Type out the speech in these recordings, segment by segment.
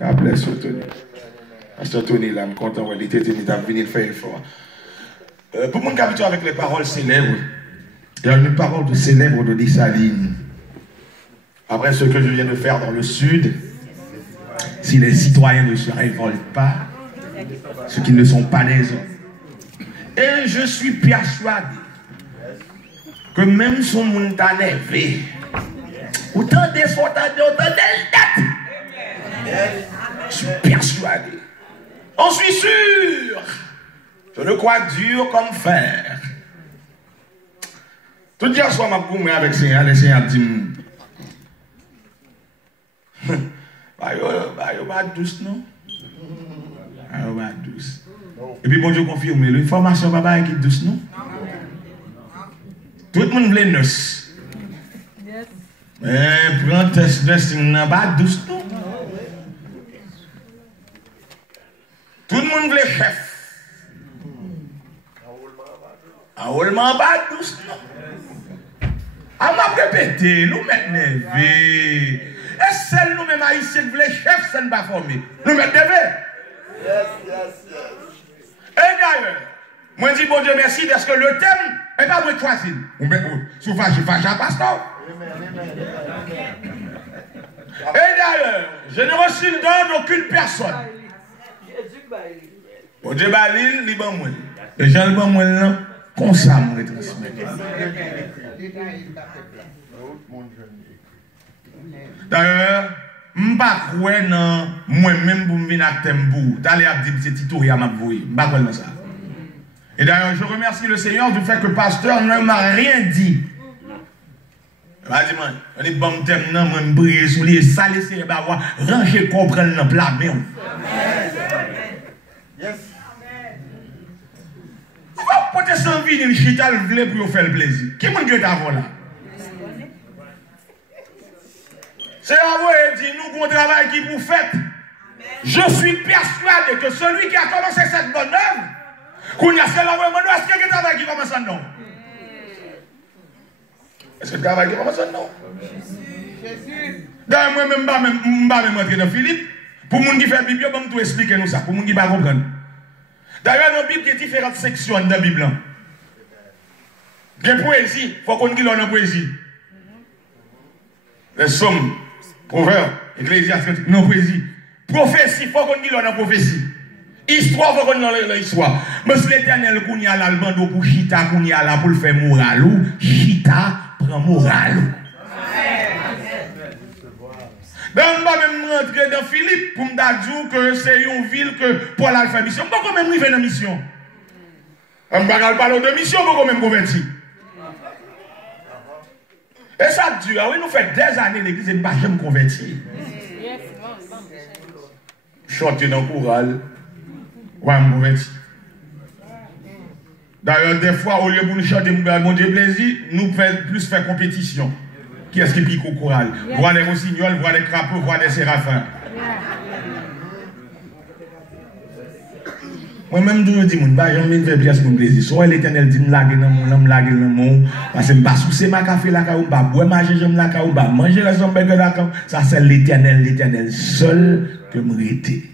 God bless you, Tony. Pasteur Tony, là, je suis content, il était venu faire effort. Pour mon habitué avec les paroles célèbres, il y a une parole de célèbre de Dessalines. Après ce que je viens de faire dans le sud, si les citoyens ne se révoltent pas, ceux qui ne sont pas des hommes. Et je suis persuadé que même son monde t'a élevé, autant des soldats, autant des dates. Je suis persuadé. J'en suis sûr. Je le crois dur comme fer. Tout hier soir, ma goumé avec le Seigneur dit bah, douce, non? Bah, douce. Et puis, bon Dieu confirme, l'information papa qui est douce, non? Tout le monde veut noce. Mais prends test nursing, non, pas douce, non? Tout le monde veut chef. Roulement pas douce, non? À m'a répété, nous maintenant, et celle nous-mêmes haïtiens qui voulons chef, ça ne pas formé. Nous mettons des Et d'ailleurs, moi je dis bon Dieu merci parce que le thème n'est pas moi choisir. Souvent je fâche à pasteur. Et d'ailleurs, je ne reçu le don d'aucune personne. Bon Dieu Balil, il bon moi. Et Jean le bon moi là, comme ça moi transmet. D'ailleurs, je ne sais pas moi-même pour me venir à Tembo. D'aller à dire c'est Titoria m'a voué. Je ne sais pas ça. Et d'ailleurs, je remercie le Seigneur du fait que le pasteur ne m'a rien dit. Il m'a dit, on est bon thème, on est briller sous les salles, c'est avoir ranger, comprendre, non, blâmer. Yes. On va porter sans vie, une chita, le voulait pour faire le plaisir. Qui m'a dit avant là? C'est à vous et dit, nous, bon travail qui vous faites. Je suis persuadé que celui qui a commencé cette bonne œuvre, qu'on y a fait la bonne œuvre, est-ce qu'il y a un travail qui commence en non? Est-ce que le travail qui commence en non? D'ailleurs, moi-même, je ne vais pas rentrer dans Philippe. Pour les gens qui font la Bible, je vais tout expliquer nous ça. Pour les gens qui ne comprennent pas. D'ailleurs, dans la Bible, il y a différentes sections dans la Bible. Il y a la poésie. Il faut qu'on dise dans la poésie. Les sommes. Proverbe, Ecclésiastique, non poésie. Prophétie, il faut qu'on dise dans la prophétie. Histoire, il faut qu'on dise dans l'histoire. Mais si l'éternel qu'on y a l'allemand pour chita, qu'on y a là pour le faire moral, ou chita prend moral. Ben, je vais même rentrer dans Philippe pour me dire que c'est une ville que Paul a fait mission. Je ne peux même arriver dans la mission. Je ne peux pas parler de mission, je ne peux même convertir. Et ça dure, oui, nous faisons des années l'église et nous ne pouvons jamais convertir. Chanter dans le choral, ou à me convertir. D'ailleurs, des fois, au lieu de nous chanter, mon Dieu plaisir, nous faisons plus faire compétition. Qui est-ce qui pique au choral? Voir les rossignols, voir les crapauds, voir les séraphins. Moi-même, je dis, je ne vais pas faire plaisir mon plaisir. Soit l'Éternel dit, je vais me laguer dans mon parce que je ne vais pas soucier ma café là, je ne vais pas boire ma gêne là, je ne vais pas manger la sombre là. Ça, c'est l'Éternel seul que me rété.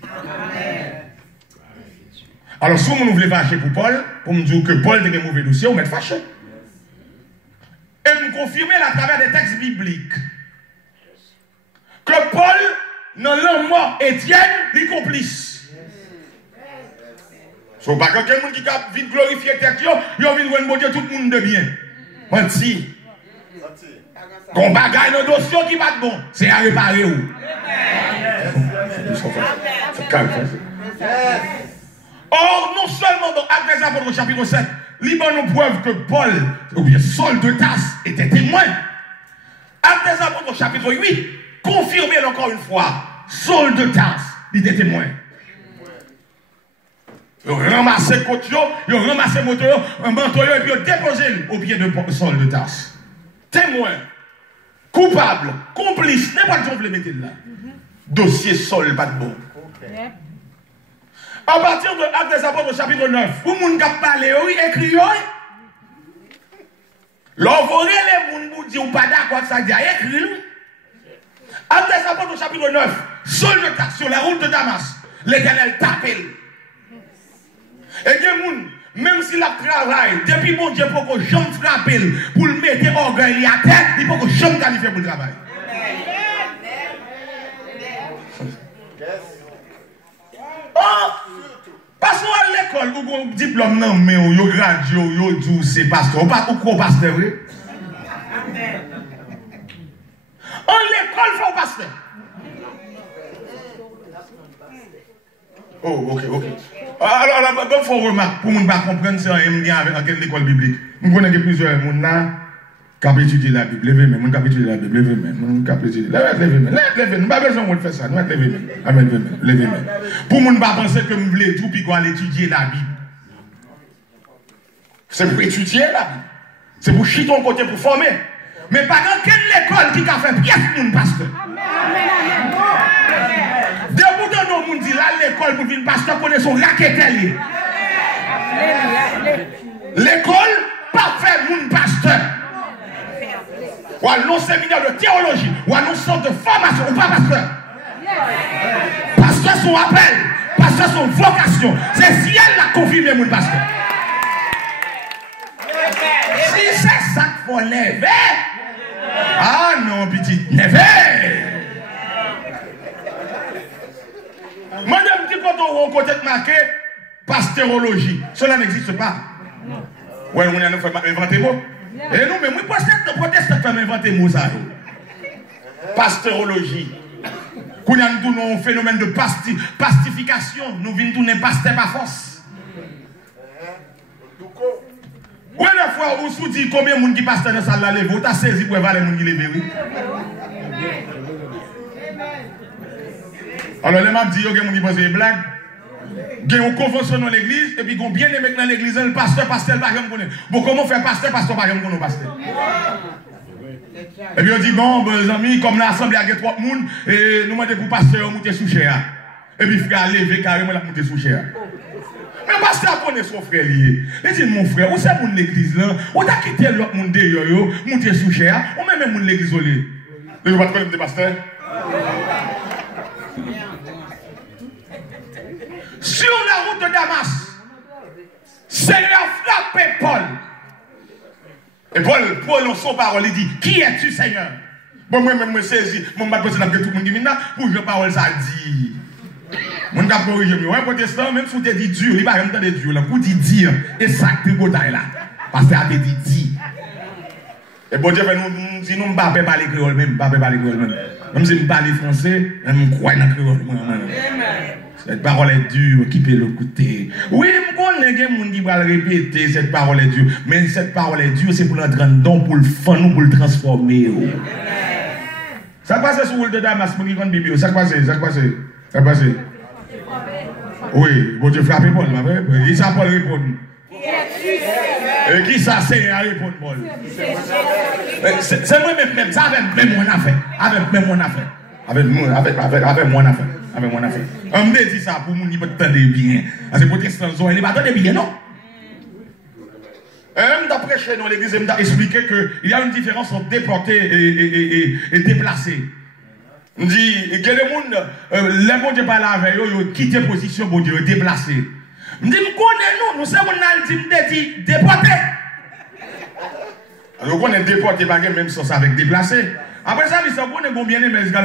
Alors, si vous voulez fâcher pour Paul, pour me dire que Paul est un mauvais dossier, vous mettez fâché. Et me confirmer à travers des textes bibliques que Paul, dans l'homme mort, Étienne, est complice. So, pas quelqu'un qui a vite glorifié tête, il a envie de voir tout le monde de bien. Menti. Qu'on bagaille dans le dossier qui va être bon, c'est à réparer où. C'est calme. Or, non seulement dans Actes des Apôtres, chapitre 7, libre nous preuve que Paul, ou bien Saul de Tarse, était témoin. Actes des Apôtres, chapitre 8, confirmez encore une fois, Saul de Tarse, il était témoin. Ils ont ramassé le côté, ils ont ramassé le moteur, un manteau, et puis ils ont déposé au pied de Saul de Tarse. Témoin, coupable, complice, n'importe quoi vous le mettez là. Dossier Saul, pas de bon. À partir de Actes des Apôtres, chapitre 9, pour les gens qui parlent, oui, écrit, oui. L'envoyer les gens qui disent pas d'accord avec ça, écrit, oui. Actes des Apôtres, chapitre 9, sur la route de Damas, l'Éternel t'appelle. Et il même s'il a travaillé, depuis mon Dieu, pour que j'aime frapper, pour le mettre orgueil à terre, il faut que j'aime qualifier pour le travail. Oh, parce qu'à l'école, vous avez un diplôme, non, mais vous graduez, vous dites c'est pasteur, ou quoi pasteur, oui? En l'école, il faut pasteur. Oh, ok. Alors, il faut remarquer, pour ne pas comprendre si on est avec l'école biblique. Nous connaissons plusieurs gens là qui ont étudié la Bible. Levez, mais nous avons étudié la Bible. Levez, mais nous avons étudié la Bible. Levez, nous n'avons pas besoin de faire ça. Nous avons levé, mais. Levez, mais. Pour ne pas penser que nous voulons tout, puis qu'on va étudier la Bible. C'est pour étudier la Bible. C'est pour chier ton côté pour former. Mais pas dans quelle école qui a fait pièce pour nous, pasteur. Debout dans nos monde dit là, l'école pour venir pasteur connaît son raquetel. L'école, pas faire mon pasteur. Ou un séminaire de théologie, ou un centre de formation, ou pas pasteur. Pasteur son appel, pasteur son vocation. C'est si elle l'a confirmé mon pasteur. Si c'est ça qu'il faut lever. Ah non, petit, lever. Madame dit quand on côté marqué pasteurologie, cela n'existe pas. Ouais, on a inventé mot. Et nous, mais moi, protestant comme inventé mot ça. Pasteurologie. Quand on a un phénomène de pastification, nous venons tourner pasteur par force. Ouais, la fois où vous dites combien de monde qui passe dans la salle là, vous avez saisi pour voir les gens qui lèvent, oui. Alors, les gens disent, il y a des gens qui pensent des blagues. Il y a une convention dans l'église, et puis il y a bien des mecs dans l'église, le pasteur, par exemple. Bon, comment faire pasteur, par exemple, pasteur? Et puis on dit, bon, les amis, comme l'assemblée a 3 personnes, et nous demandons pour pasteur monter sous chair. Et puis frère lever carrément la monter sous chair. Mais pasteur connaît son frère lié. Il dit, mon frère, où c'est mon l'église là? On a quitté l'autre monde d'ailleurs, monter sous chair, ou même mon l'église au lit. Vous ne pouvez pas connaître pasteur? Sur la route de Damas, Seigneur frappé Paul. Et Paul, en son parole, il dit, qui es-tu, Seigneur? Bon, moi-même, je me saisis, je me pose que tout le monde dit, maintenant, pour que parole, ça dit. Je ne peux pas corriger, un protestant, même si tu dis Dieu, il ne va pas entendre Dieu, là, pour dire dire, et ça, tu peux là. Parce que tu as dit dire. Et bon Dieu, nous disons, nous ne pouvons pas parler créole même, même si nous parlons français, nous croyons dans le créole. Cette parole est dure, qui peut l'écouter? Oui, je connais des gens qui vont répéter, cette parole est dure. Mais cette parole est dure, c'est pour notre grand don, pour le faire, nous, pour le transformer. Ça passe sur le de Damas, pour qu'il y ait une Bible. Ça passe. Oui, bon Dieu frappe Paul, il ça Paul répond. Et qui ça c'est à répondre Paul? C'est moi-même, ça avec même mon affaire. Avec mon affaire. On me dit ça pour mon niveau de temps bien. C'est pour tester le il n'est pas de bien, non? D'après chez nous, l'église m'a expliqué qu'il y a une différence entre déporté et déplacé. On dit, il y a des gens, les bon Dieu parlent avec eux, ils quittent position, bon Dieu, déplacé. On dit, nous sommes dit déporté. Alors, on est déporté, pas même sens avec déplacé. Après ça, il s'en bon bien aimé, il dit,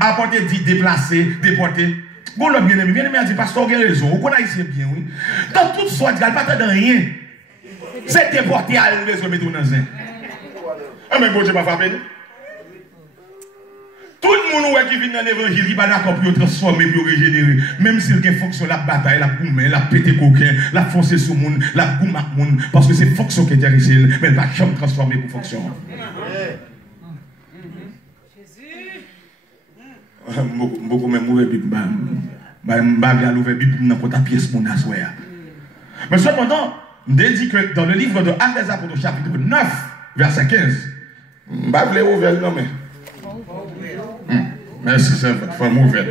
apporter, dit déplacé, déporté. Bon, le bien aimé, il dit, pasteur, il y a raison, vous connaissez bien, oui. Dans toute sorte, il n'y a pas de rien. C'est déporté à l'église, mais tout dans un. Ah, mais bon Dieu, pas frappé, nous. Tout le monde qui vient dans l'évangile, il va d'accord pour transformer, pour régénérer. Même s'il y a une fonction, la bataille, la goumé, la pété coquin, la foncer sur le monde, la gouma monde, parce que c'est fonction qui intéresse, mais elle ne va jamais transformer pour fonction. Beaucoup même mauvais Bible, bien l'ouvert Bible dans la pièce mon assoya. Mais cependant, on dit que dans le livre de Actes des Apôtres, chapitre 9, verset 15, je ne vais pas ouvrir le nom. Merci, c'est vrai. Faut mouver.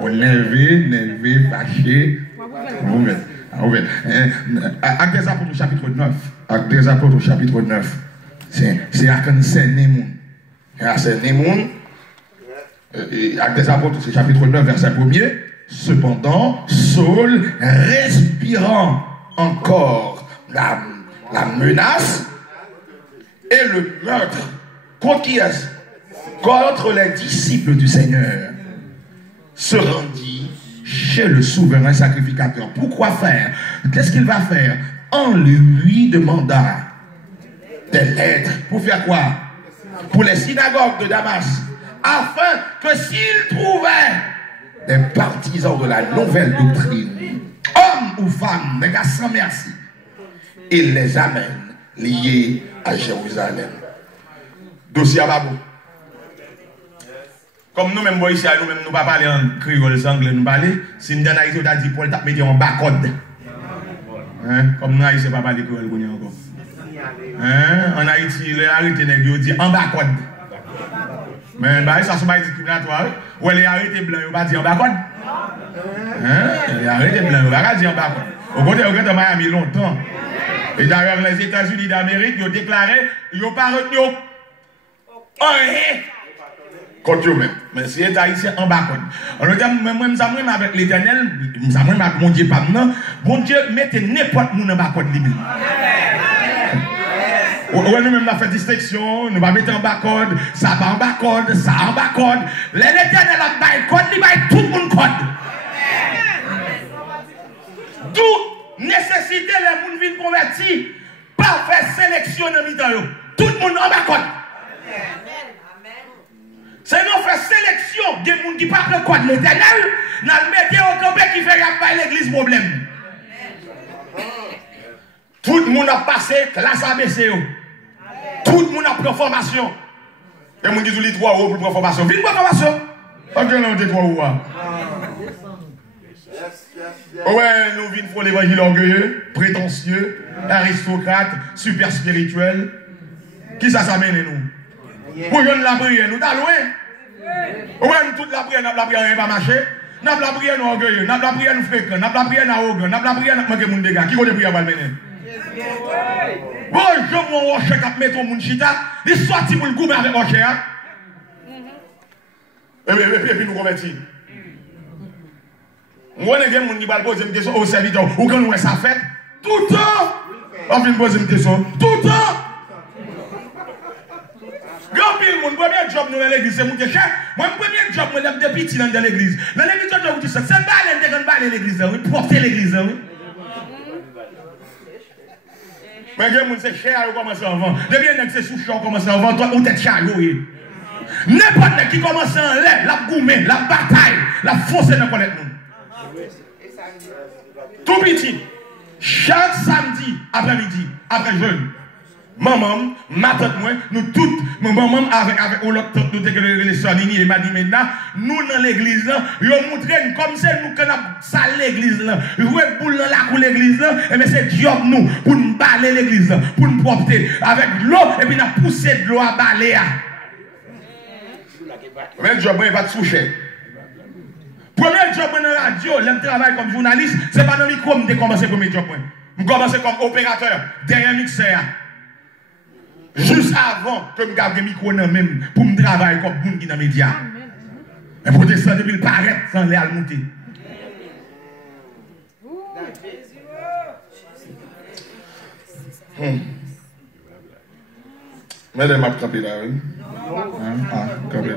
On nervé, fâché. Actes des Apôtres, chapitre 9. Actes des Apôtres, chapitre 9. C'est à Kansen Nemoun. Actes des Apôtres, c'est chapitre 9, verset 1er. Cependant, Saul, respirant encore la menace et le meurtre, contre qui est-ce? Contre les disciples du Seigneur, se rendit chez le souverain sacrificateur. Pourquoi faire? Qu'est-ce qu'il va faire? On lui demanda des lettres. Pour faire quoi? Pour les synagogues de Damas, afin que s'il trouvait des partisans de la nouvelle doctrine, hommes ou femmes, des gars sans merci, il les amène liés à Jérusalem. Dossier à Babou. Comme nous-mêmes, ici, nous-mêmes, nous ne pas parler en créole, anglais, nous parler. Si nous sommes en Haïti, on a dit Paul t'a mis en bas code. Comme nous, Haïti, pas parler créole encore. En Haïti, les arrêtés, ils disent en bas code. Mais ça, c'est pas discriminatoire. Ou les arrêtés blancs, ils ne pas dire en bas code. Les arrêtés blancs, ils ne pas dire en bas code. Au côté, on est en Miami longtemps. Et d'ailleurs, les États-Unis d'Amérique, ils ont déclaré, ils n'ont pas retenu rien contre eux-mêmes. Mais si les Haïtiens en bas code. Alors, moi, je suis avec l'Éternel, je suis avec mon Dieu, pas maintenant. Bon Dieu, mettez n'importe qui en bas code limite. Nous-mêmes, on a fait distinction, nous allons mettre en bas code, ça va en bas code, ça en bas code. L'Éternel a bas code, il va tout le monde code. D'où nécessité les gens viennent convertir, pas faire sélection dans le milieu. Tout le monde en bas code. C'est nous faire sélection des gens qui ne parlent pas le code de l'Éternel, nous mettons au campé qui fait pas l'église problème. Tout le monde a passé classe ABC. Tout le monde a pris formation. Et les gens disent les 3 euros pour prendre formation. Viens prendre formation. Ok, non, t'es 3 euros. Ouais, nous venons pour l'évangile orgueilleux, prétentieux, aristocrate, super spirituel. Qui ça s'amène nous? Pour nous la prière, nous t'as loin. Ouais, toute la prière, la prière n'est pas marché. Nous la prière nous orgueilleux, nous la prière nous fréquent, nous la prière nous arrogant, nous la prière nous manquer mon dégâts. Qui connaît prière va le mener? Bon, je m'en rocher qui met ton moun chita, il sorti pour le goût avec rocher. Et puis nous convertis. Moi, les gens qui va poser une question au serviteur, ou quand nous ça fait, tout le temps, on vient poser une question, tout le temps. Grand pile, mon premier job dans l'église, c'est mon cher. Mon premier job, moi, depuis petit dans l'église. Dans l'église, je vous dis ça, c'est un balai l'église, oui, porter l'église, oui. Mais les gens, c'est cher, ils commencent avant. Depuis que c'est sous cher, ils commencent avant, toi, on t'es cher, oui. N'importe qui commence en l'air, la gourmet, la bataille, la force dans le monde. Tout petit, chaque samedi après-midi, après jeûne, maman, ma tante, moi, nous toutes, maman avec l'autre tante, nous les soeurs Nini et Madi maintenant, nous dans l'église, nous montrons comme c'est nous qui avons salé l'église, nous boule dans la cour l'église, et bien c'est job nous, pour nous balayer l'église, pour nous propter avec l'eau, et puis nous pousser de l'eau à balayer. Mais le job, il va te soucher. Premier job dans la radio, je travaille comme journaliste, ce n'est pas dans le micro que je commence le premier job. Je commence comme opérateur, derrière mixeur. Juste avant que je garde le micro même pour me travailler comme monde dans les médias. Et pour descendre depuis le paraître sans les monter. Madame m'a campé là, oui. Campé là.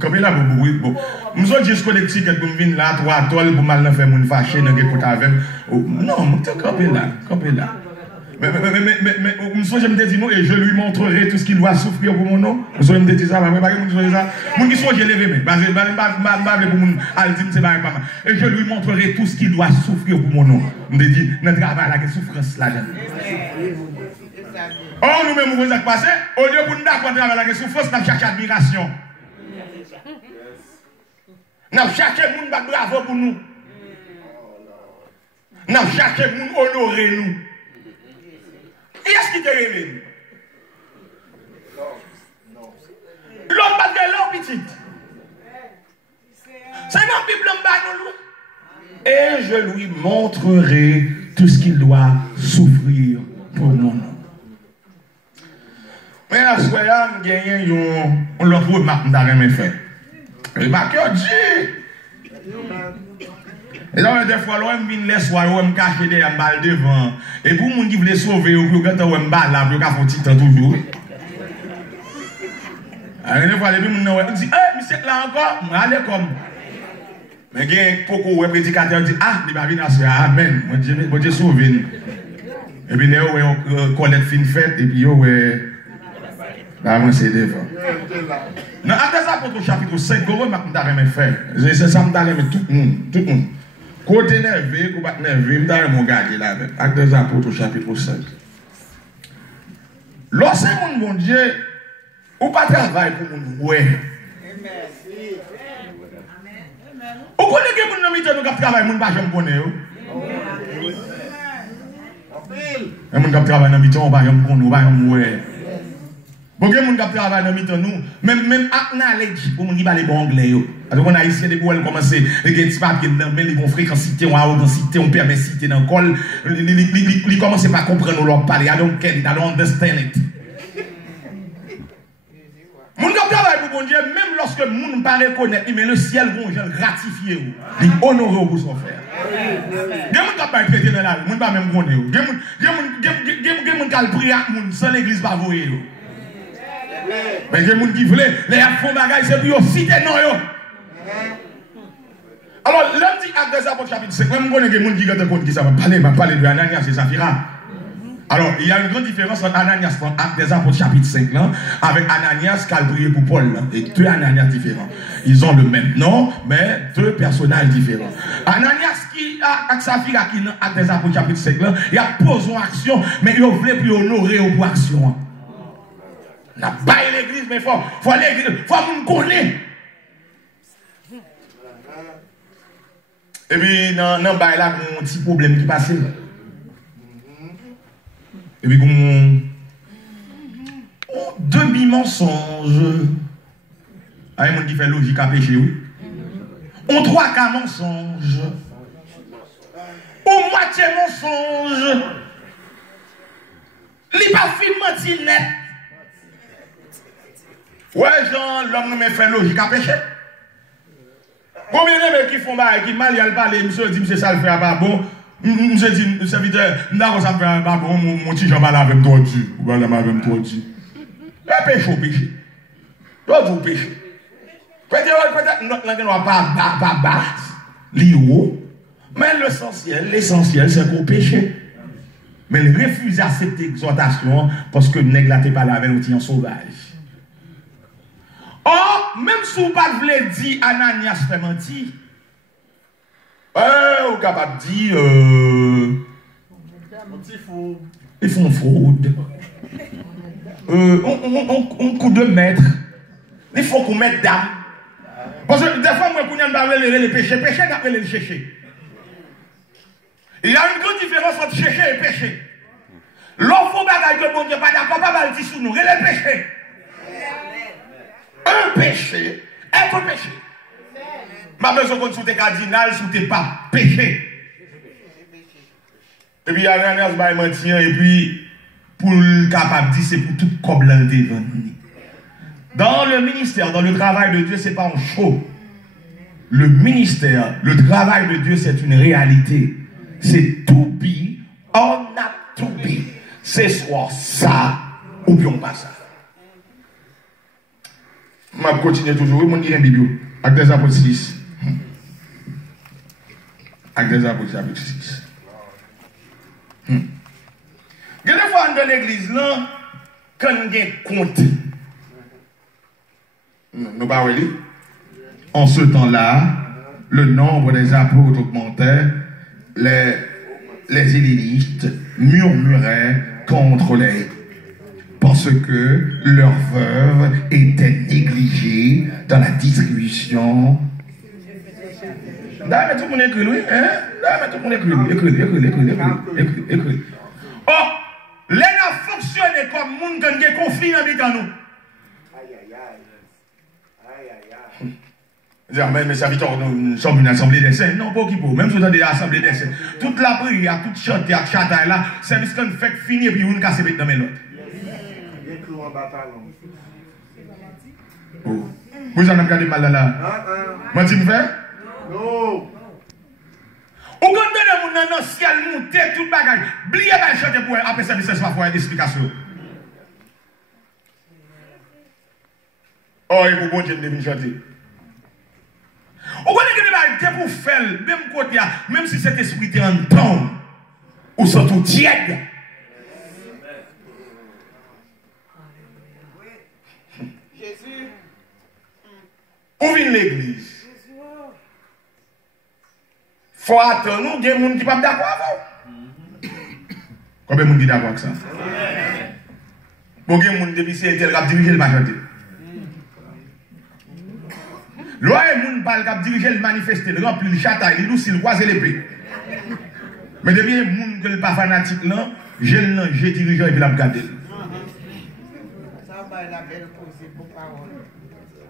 Campé là, oui. Nous sommes juste connectés que nous venons là, 3 toiles pour mal faire mon fâché dans le côté avec. Non, je suis campé là. Mais, je me dis, non, et je lui montrerai tout ce qu'il doit souffrir pour mon nom. Je me dis ça, mais pas que je ça. Mon qui sont levé, mais et je lui montrerai tout ce qu'il doit souffrir pour mon nom. Je me dis, notre travail là, que souffrance là. Oh, nous-mêmes, vous êtes passé, au lieu de nous d'accord avec la souffrance, nous cherchons admiration. Nous cherchons les gens qui bravo pour nous. Nous cherchons les gens qui honorer nous. Et est-ce qu'il te révèle? L'homme bat de l'homme petit. C'est mon Bible l'homme bat. Et je lui montrerai tout ce qu'il doit souffrir pour mon nom. Mais à ce moment-là, on l'autre remarque dans mes faits. Et bah, que dit? Et donc, des fois, l'homme vient les soirs, l'homme cache derrière un balle devant. Et pour les gens qui veulent sauver, ou quand on a un balle là, on a un petit temps toujours. Alors, des fois, les gens disent, eh, monsieur là encore, allez comme. Mais il y a beaucoup de prédicateurs qui disent, ah, il va venir à ce amen, moi Dieu sauve. Et puis, il y a une collecte fin faite, et puis, il y a avancé devant. Dans Actes apôtres chapitre 5, comment je vais faire? C'est ça que je vais tout le monde. Côté nerveux, ou pas nerveux, je vais regarder là. Actes apôtres chapitre 5. Lorsque mon Dieu, ou pas travail pour mon ouais. Ou connaissez que mon ami qui travaille, mon pas jamais connaît. Et mon qui travaille dans mi-temps, on va jamais connaître, on va jamais ouais. Bon, les gens qui travaillent dans le nous, même knowledge, pour les gens qui parlent anglais. Parce qu'on a ici des gens qui commencent à faire des papiers, ils vont fréquenter, on a organisé, on permet de citer dans le col. Ils commencent à comprendre leur parler. I don't get it, I don't understand it. Les gens qui travaillent pour Dieu, même lorsque les gens ne pas reconnaître, mais le ciel va gratifier, ils honorer pour son frère. Les gens qui ne pas traiter dans la rue, les gens ne pas même connaître. Les gens qui prier sans l'église pas voyer. Mais il y a des gens qui veulent, les gens font des choses, c'est pour citer non. Alors, l'homme dit Actes des apôtres chapitre 5, même si il y a des gens qui ont qui ça va parler de Ananias et Saphira. Alors, il y a une grande différence entre Ananias dans Actes des apôtres chapitre 5 là, avec Ananias qui a prié pour Paul. Là, et deux Ananias différents. Ils ont le même nom, mais deux personnages différents. Ananias qui a Saphira qui dans Actes des apôtres chapitre 5 là, il a posé une action, mais il voulait plus honorer pour action. On n'a pas l'église, mais il faut l'église, il faut nous connaître. Et puis, dans le bail là, il y a un petit problème qui passe. Et puis, il y a un demi-mensonge. Il y a un monde qui fait logique à péché, oui. On trois cas mensonge. Au moitié mensonge. Il n'est pas film net. Ouais, Jean, l'homme me fait logique à pécher. Combien de gens qui font bail, qui mal, il parle, monsieur dit, monsieur, ça le fait pas bon. Monsieur dit, monsieur serviteur, d'accord, ça me fait pas bon, mon petit Jean parle avec toi, tu. Ou parle avec toi, tu. Le péché au péché. L'autre au péché. Peut-être, notre langue ne va pas battre, l'iro. Mais l'essentiel, c'est qu'au péché. Mais il refuse d'accepter l'exhortation parce que nèg la te pas avec l'outil en sauvage. Or, même si vous ne voulez pas dire Ananias fait mentir, vous capable de dire ils font fraude. On coup de maître. Il faut qu'on mette dame. Parce que des fois, moi, quand on a les péchés, péché, on appelle le chercher. Il y a une grande différence entre chercher et péché. L'enfant bagaille que bon Dieu pas d'accord, pas mal dit sous nous, il est péché. Un péché est un péché. Ma besoin qu'on sous tes cardinals, sous tes papes, péché. Et puis, Ananias va mentir, et puis, pour le capable de dire, c'est pour tout comme l'enlever. Dans le ministère, dans le travail de Dieu, ce n'est pas un show. Le ministère, le travail de Dieu, c'est une réalité. C'est to be or not to be. C'est soit ça ou bien pas ça. Je vais continuer toujours. Je vais dire un Bible. Actes des apôtres 6. Actes des apôtres chapitre 6. Il y a des fois dans l'église, là, quand on a compte, nous pas dire. En ce temps-là, le nombre des apôtres augmentait, les hellénistes murmuraient contre les parce que leurs veuves étaient négligées dans la distribution. Là, mais tout le monde écrit, oui. Là, mais tout le monde écrit. Oh, les gens fonctionnent comme monde qui a conflit dans nous. Mais ça veut dire nous sommes une assemblée des saints. Non, pas qui peut. Même si vous avez des assemblées des saints. Toute la prière, toute chante, toute chataille là, c'est ce qu'on fait finir et puis on casse les dans mes notes. Oh. Vous en avez regardé mal là. Moi, tu me fais? Non. Ou quand on a dans le ciel, monter tout le bagage. Bliez pas chanter pour après ça, c'est pas pour une explication. Oh, il faut bon Dieu de venir chanter. Ou quand on a pour faire, même côté, même si cet esprit est en temps, ou surtout tiède. Jésus. Où vient l'église? Faut attendre, nous, il y a des gens qui ne sont pas d'accord avec vous. Combien de gens sont d'accord avec ça? Bon, il y a des gens qui sont dirigés le majorité. Là, il y a des gens qui dirigent le manifester, le remplir le chataille, le douce, le croiser l'épée. Mais depuis il y a des gens qui ne sont pas fanatiques, j'ai dirigé et puis la regarder. Ça va la belle cause pour parole.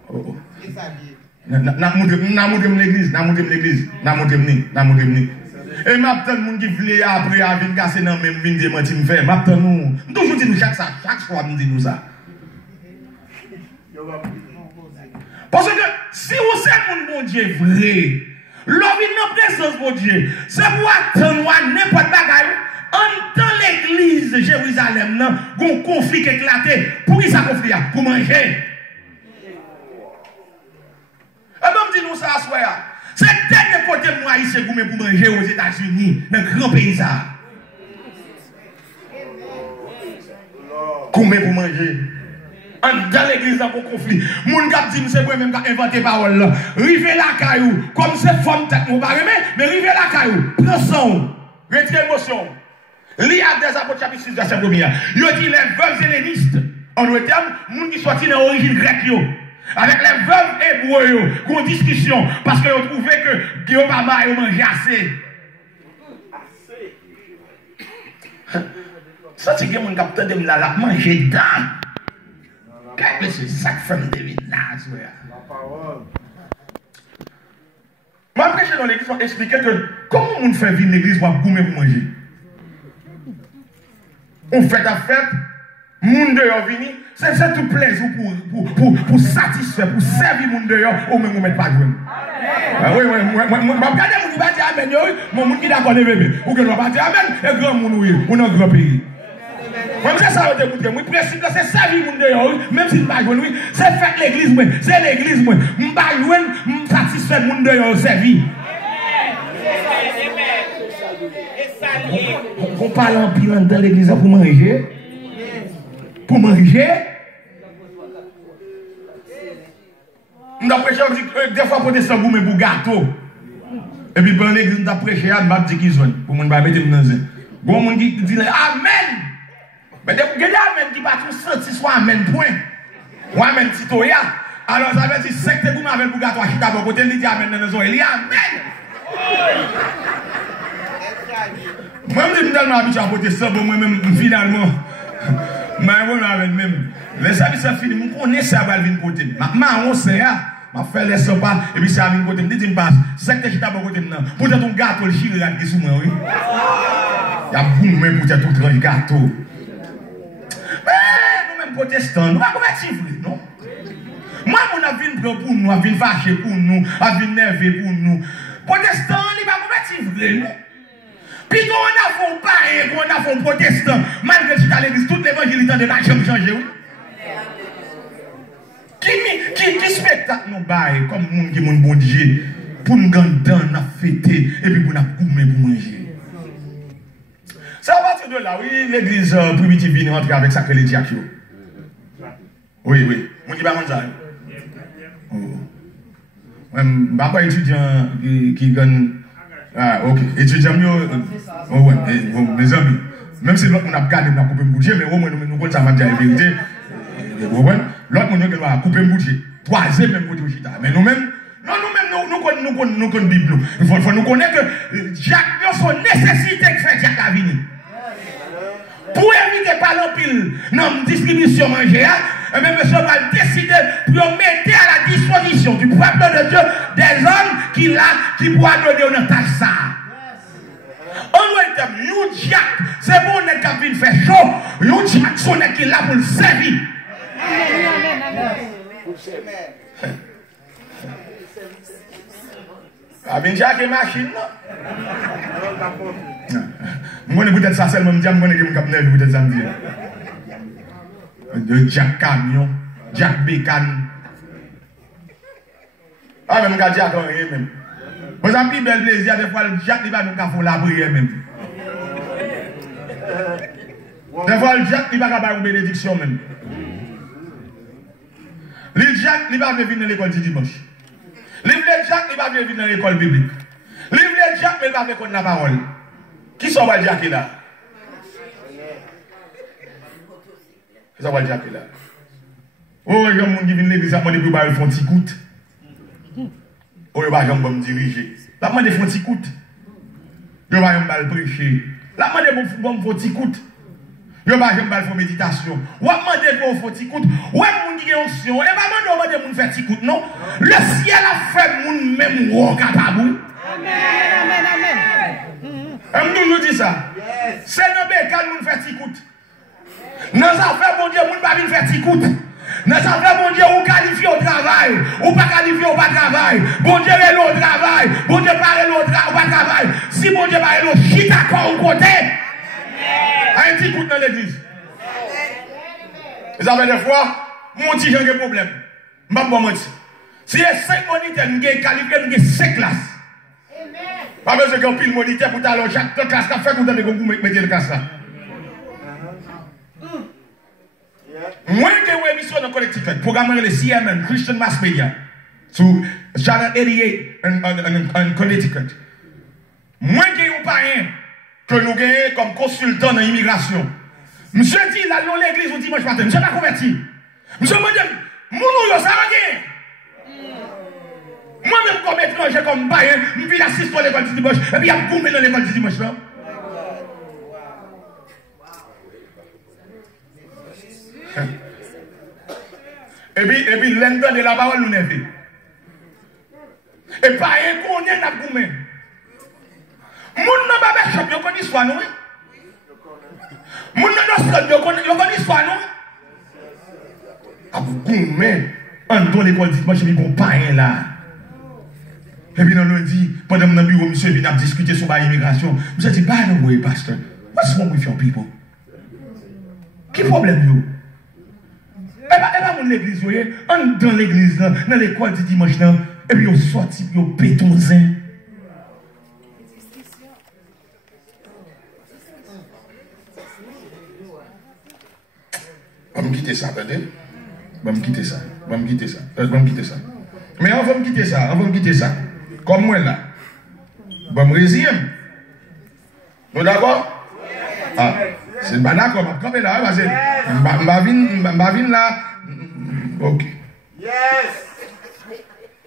Oh. Et ça dit. N'a montré l'église, n'a montré l'église, n'a montré. Et m'attend moun qui voulait après à venir casser dans même vin démenti me faire. M'attend nous. Toujours dit nous chaque fois nous dit nous ça. Parce que si vous êtes mon bon Dieu vrai, l'homme dans présence bon Dieu, c'est pour attendre n'importe bagaille. En dans l'église de Jérusalem, un conflit éclaté. Pour qui ça conflit? Pour manger. Et même dit nous ça à soi. C'est dernier côté moi ici pour manger aux États-Unis, dans le grand pays ça. Combien pour manger? Dans l'église dans un conflit. Moun k'ap dit c'est moi même qui inventé parole là. Rive la caillou, comme c'est forme tête mon pas mais rive la caillou, prends son, retire émotion. Lis à des apôtres chapitre 6 verset 1er. Yo dit les veuves hellénistes, en d'autres termes, moun qui sorti dans l'origine grecque yo. Avec les veuves hébreux, qui ont discussion, parce qu'ils ont trouvé que Guillaume Bama a mangé assez. Ça, c'est que mon capteur de la manger dedans. Qu'est-ce que c'est ça que fait me deviner là, La parole. moi, prêcher dans l'église pour expliquer que comment on fait vivre l'église pour goûter pour manger. On fait la fête, monde dehors vini, c'est tout plaisir pour satisfaire, pour servir monde dehors, ou même on met pas de joindre. Oui, moi, regardez mon qui va dire amen, mon monde qui d'accord les bébés, ou que ne va pas dire amen, et grand monde, oui, on a un grand pays. Comme ça, ça va t'écouter. Moi, principe, c'est servir monde dehors, même si je ne pas joindre, c'est faire l'église, c'est l'église, moi, je ne pas joindre, je satisfait monde dehors, servir. On parle en pile dans l'église pour manger. Pour manger. On a prêché, des fois, pour descendre pour pour gâteau. Et puis, dans l'église, on a prêché, on a dit qu'ils sont. Pour ne pas mettre dans un. Bon, on dit amen. Mais il y a amen qui va tout sentir soit amen, point. Ou amen, titoya. Alors, ça veut dire, c'est que vous m'avez pour gâteau, à d'abord, côté, il dit amen dans les oreilles. Il dit amen. Moi, je suis tellement habitué à porter ça, moi-même, finalement, je même. Les services sont finis, je connais ça, je vais venir côté. Je sais, je fais les sopas, et puis ça vient côté. Je dis, c'est que je suis à côté. Peut-être un gâteau, le chien, qui est sous moi, oui. Il y a beaucoup, mais peut-être un gâteau. Mais nous-mêmes, protestants, nous ne sommes pas non? Moi, on a vu pour nous, on a vu fâché pour nous, on a vu nerveux pour nous. Protestants, ils ne sont pas non? Puis quand on a fait un païen, quand on a fait un protestant, malgré que tu à l'église, toute l'évangélisation de la chambre changé, oui. Qui spectacle nous baille comme monde qui mon bon Dieu pour nous gagner dans la fêter et puis pour nous coumer pour manger. C'est à partir de là, oui, l'église primitive vient rentrer avec sacré les diacres. Oui, oui. On dit pas ça. Je ne suis pas étudiant qui gagne. Ah, ok. Étudiants, mes amis, même si l'autre, on a gardé dans couper le budget, mais au moins, nous connaissons la vérité. L'autre, on a coupé le budget. Troisième, même côté Chita. Mais nous-mêmes, nous connaissons la Bible. Il faut nous connaître que Jacques a son nécessité de faire Jacques à venir. Pour éviter par l'empile dans la distribution manger, et même monsieur va décider pour mettre à la disposition du peuple de Dieu des hommes qui pourra donner une tâche ça. On doit être un Jack, c'est bon qu'on vient faire chaud, un Jack, son qui est là pour le servir. Avec Jack et machine, non? Moi, peut-être ça seulement, je me dis que je peut-être ça me dit. De Jack Camion, Jack Bécane. Ah, même quand Jack, on rien même. Vous avez pris bel plaisir, des fois, Jack, il va nous faire la prière même. Des fois, Jack, il va faire une bénédiction même. Le Jack, il va venir dans l'école du dimanche. Le Jack, il va venir dans l'école biblique. Le Jack, il va venir contre la parole. Qui sont les Jack là? Qui sont les Jack là? Oh, il y a des gens qui viennent l'église, ils font un petit coup. Oh, il y a des gens qui me diriger. Là, moi, je fais un petit coup. Je vais me prêcher. Là, moi, je fais un petit coup. Je vais faire une méditation. Ou je vais faire un petit coup. Ou je vais faire une onction. Et pas de faire un petit coup, non? Le ciel a fait mon même roi capable. Amen, amen, amen. Je vous dis ça. C'est le bécal qui fait un petit coup. Dans affaires, mon Dieu, mon pas faire un petit coup. Dans affaires, mon Dieu, ou qualifié au travail, ou pas qualifié au pas travail. Bon Dieu, est au travail. Bon Dieu, parle au pas travail. Si bon Dieu parle au chita au côté. Un petit coup dans l'église. Vous savez, des fois, mon petit j'ai un problème. Je ne vais pas mentir. Si il y a 5 moniteurs, il y a qualifié, il y a 5 classes. Pas besoin de pile moniteur pour aller chaque classe, fait que vous avez mettre le classe là. Moi, j'ai une émission dans le collectif, programme le CMN, Christian Mass Media, sur Channel 88 en Connecticut. Moi, j'ai un parrain que nous gagnons comme consultant dans l'immigration. Monsieur dit, là, dans l'église, on dimanche matin, monsieur pas converti. Monsieur me dit, mon ça va gagner. Moi-même, comme étranger, comme parrain, je viens assister à l'école du dimanche, et puis il y a beaucoup dans l'école du dimanche là. Et puis, l'endroit de la parole nous n'est et pas un qu'on est dans le gourmet. Moun n'a pas de choc, yo connaît l'histoire nous. Moun n'a pas de choc, yo connaît l'histoire nous. Ah, gourmet, en dans l'école dit, moi je suis bon païen là. Et puis, on dit, pendant mon bureau, monsieur, il a discuté sur l'immigration. Monsieur dit, by the way, pastor, what's wrong with your people? Quel problème yo? Et pas mon l'église, vous voyez, on dans l'église, dans l'école du dimanche, et puis on sorti, on pétonzin. On va me quitter ça, attendez. On va me quitter ça. On va me quitter ça. On va me quitter ça. Mais on va me quitter ça. On va me quitter ça. Comme moi là. On va me résigner. Nous d'accord? Ah. C'est pas d'accord, je vais là, parce que je vais là. Ok. Yes!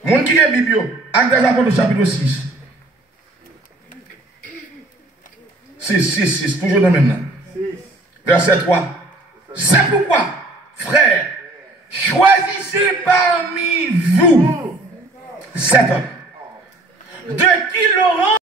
Mon qui est Biblio, Actes des Apôtres, chapitre 6. 6, toujours dans le même. Verset 3. C'est pourquoi, frères, choisissez parmi vous 7 hommes, de qui Laurent